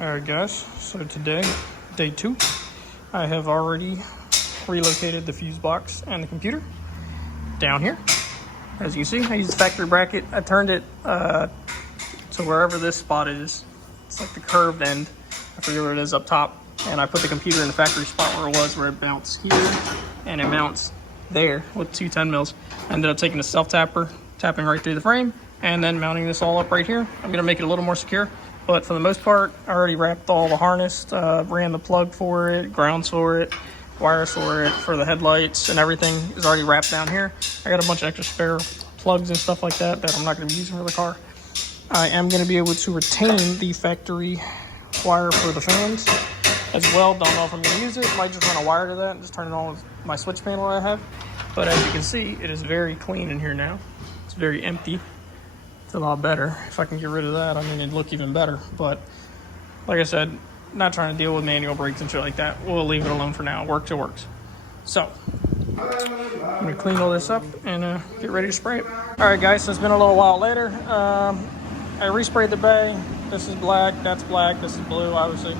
Alright guys, so today, day 2, I have already relocated the fuse box and the computer down here. As you can see, I used the factory bracket. I turned it to wherever this spot is. It's like the curved end. I forget where it is up top. And I put the computer in the factory spot where it was, where it mounts here and it mounts there with two 10 mils. I ended up taking a self-tapper, tapping right through the frame, and then mounting this all up right here. I'm gonna make it a little more secure. But for the most part, I already wrapped all the harness, ran the plug for it, grounds for it, wires for it, for the headlights, and everything is already wrapped down here. I got a bunch of extra spare plugs and stuff like that I'm not going to be using for the car. I am going to be able to retain the factory wire for the fans as well. Don't know if I'm going to use it. Might just run a wire to that and just turn it on with my switch panel I have. But as you can see, it is very clean in here now. It's very empty. It's a lot better. If I can get rid of that, I mean, it'd look even better. But like I said, not trying to deal with manual brakes and shit like that. We'll leave it alone for now. Works, it works. So I'm gonna clean all this up and get ready to spray it. All right, guys, so it's been a little while later. I resprayed the bay. This is black, that's black, this is blue, obviously.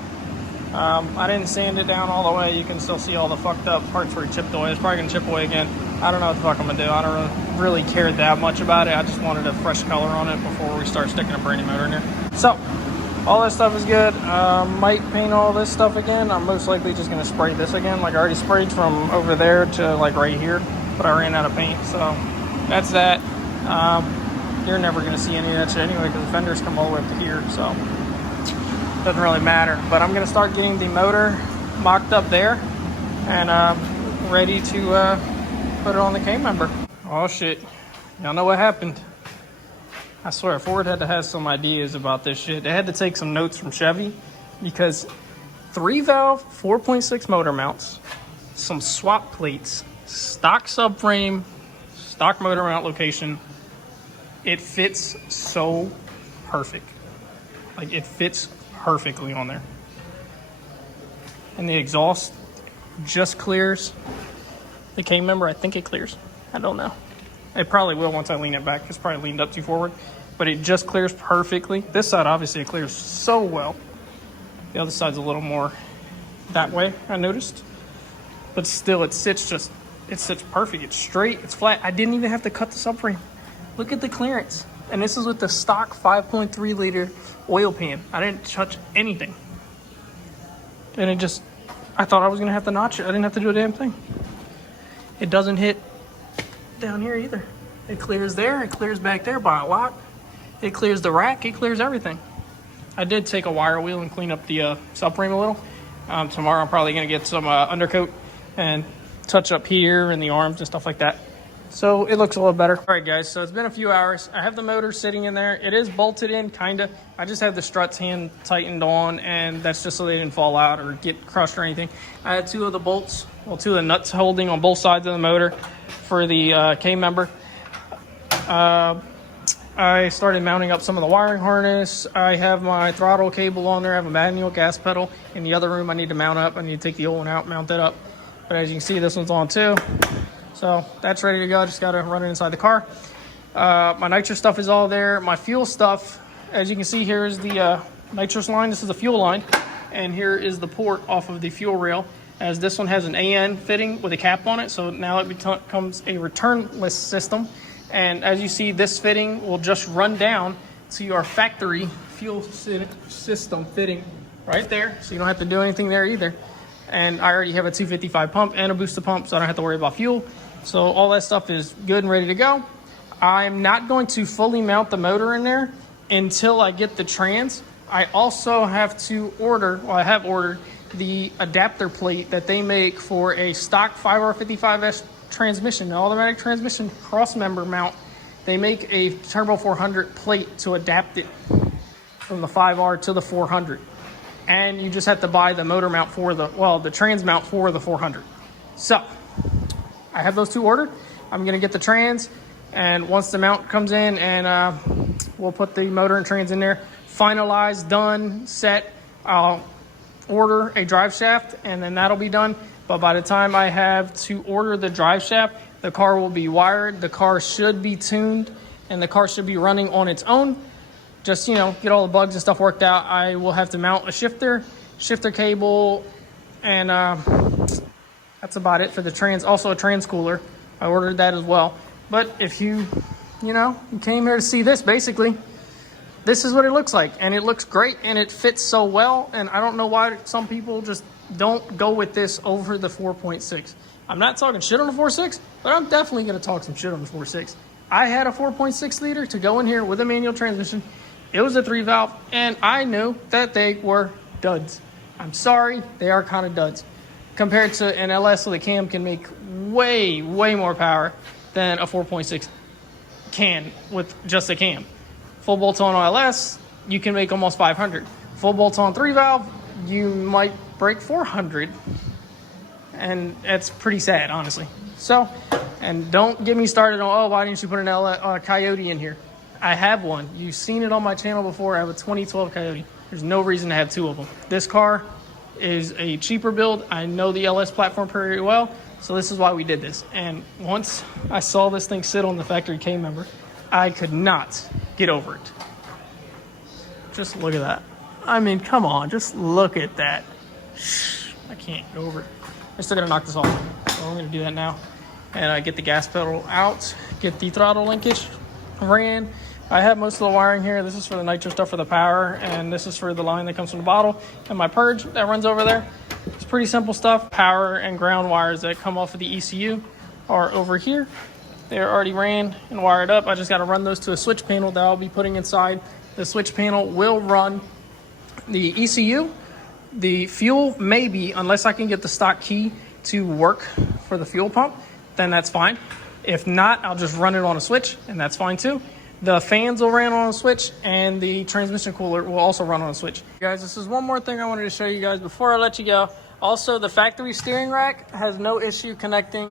I didn't sand it down all the way. You can still see all the fucked up parts where it chipped away. It's probably gonna chip away again. I don't know what the fuck I'm gonna do. I don't really care that much about it. I just wanted a fresh color on it before we start sticking a brand new motor in there. So all that stuff is good. Might paint all this stuff again. I'm most likely just gonna spray this again. Like I already sprayed from over there to like right here, but I ran out of paint. So that's that. You're never gonna see any of that shit anyway because the fenders come all the way up to here. So it doesn't really matter. But I'm gonna start getting the motor mocked up there and ready to put it on the K member. Oh shit, y'all know what happened. I swear, Ford had to have some ideas about this shit. They had to take some notes from Chevy because 3-valve 4.6 motor mounts, some swap plates, stock subframe, stock motor mount location. It fits so perfect. Like it fits perfectly on there. And the exhaust just clears. The K member, I think it clears. I don't know. It probably will once I lean it back. It's probably leaned up too forward, but it just clears perfectly. This side, obviously, it clears so well. The other side's a little more that way, I noticed. But still, it sits perfect. It's straight, it's flat. I didn't even have to cut the subframe. Look at the clearance. And this is with the stock 5.3 liter oil pan. I didn't touch anything. And it just, I thought I was gonna have to notch it. I didn't have to do a damn thing. It doesn't hit down here either. It clears there, it clears back there by a lot. It clears the rack, it clears everything. I did take a wire wheel and clean up the subframe a little. Tomorrow I'm probably gonna get some undercoat and touch up here and the arms and stuff like that. So it looks a little better. All right guys, so it's been a few hours. I have the motor sitting in there. It is bolted in, kinda. I just have the struts hand tightened on, and that's just so they didn't fall out or get crushed or anything. I had two of the bolts, well, two of the nuts holding on both sides of the motor for the K member. I started mounting up some of the wiring harness. I have my throttle cable on there. I have a manual gas pedal. In the other room I need to mount up. I need to take the old one out, mount that up. But as you can see, this one's on too. So that's ready to go. I just got to run it inside the car. My nitrous stuff is all there. My fuel stuff, as you can see, here is the nitrous line. This is the fuel line. And here is the port off of the fuel rail, as this one has an AN fitting with a cap on it. So now it becomes a returnless system. And as you see, this fitting will just run down to your factory fuel system fitting right there. So you don't have to do anything there either. And I already have a 255 pump and a booster pump, so I don't have to worry about fuel. So all that stuff is good and ready to go. I'm not going to fully mount the motor in there until I get the trans. I also have to order, well, I have ordered the adapter plate that they make for a stock 5R55S transmission, an automatic transmission cross member mount. They make a Turbo 400 plate to adapt it from the 5R to the 400. And you just have to buy the motor mount for the trans mount for the 400. So I have those two ordered. I'm gonna get the trans, and once the mount comes in, and we'll put the motor and trans in there, finalized, done, set. I'll order a drive shaft, and then that'll be done. But by the time I have to order the drive shaft, the car will be wired, the car should be tuned, and the car should be running on its own. just, you know, get all the bugs and stuff worked out, I will have to mount a shifter cable, and that's about it for the trans. Also a trans cooler, I ordered that as well. But if you came here to see this, basically, this is what it looks like, and it looks great, and it fits so well. And I don't know why some people just don't go with this over the 4.6. I'm not talking shit on the 4.6, but I'm definitely going to talk some shit on the 4.6. I had a 4.6 liter to go in here with a manual transmission. It was a 3-valve, and I knew that they were duds. I'm sorry, they are kind of duds. Compared to an LS with a cam can make way, way more power than a 4.6 can with just a cam. Full bolt-on LS, you can make almost 500. Full bolt-on 3-valve, you might break 400. And it's pretty sad, honestly. So, and don't get me started on, oh, why didn't you put an Coyote in here? I have one. You've seen it on my channel before. I have a 2012 Coyote. There's no reason to have two of them. This car is a cheaper build. I know the LS platform pretty well, so this is why we did this. And once I saw this thing sit on the factory K member, I could not get over it. Just look at that. I mean, come on, just look at that. I can't go over it. I'm still gonna knock this off. So I'm gonna do that now. And get the gas pedal out, get the throttle linkage ran. I have most of the wiring here. This is for the nitro stuff for the power, and this is for the line that comes from the bottle, and my purge that runs over there. It's pretty simple stuff. Power and ground wires that come off of the ECU are over here. They're already ran and wired up. I just got to run those to a switch panel that I'll be putting inside. The switch panel will run the ECU, the fuel, maybe, unless I can get the stock key to work for the fuel pump, then that's fine. If not, I'll just run it on a switch, and that's fine too. The fans will run on a switch, and the transmission cooler will also run on a switch. Guys, this is one more thing I wanted to show you guys before I let you go. Also, the factory steering rack has no issue connecting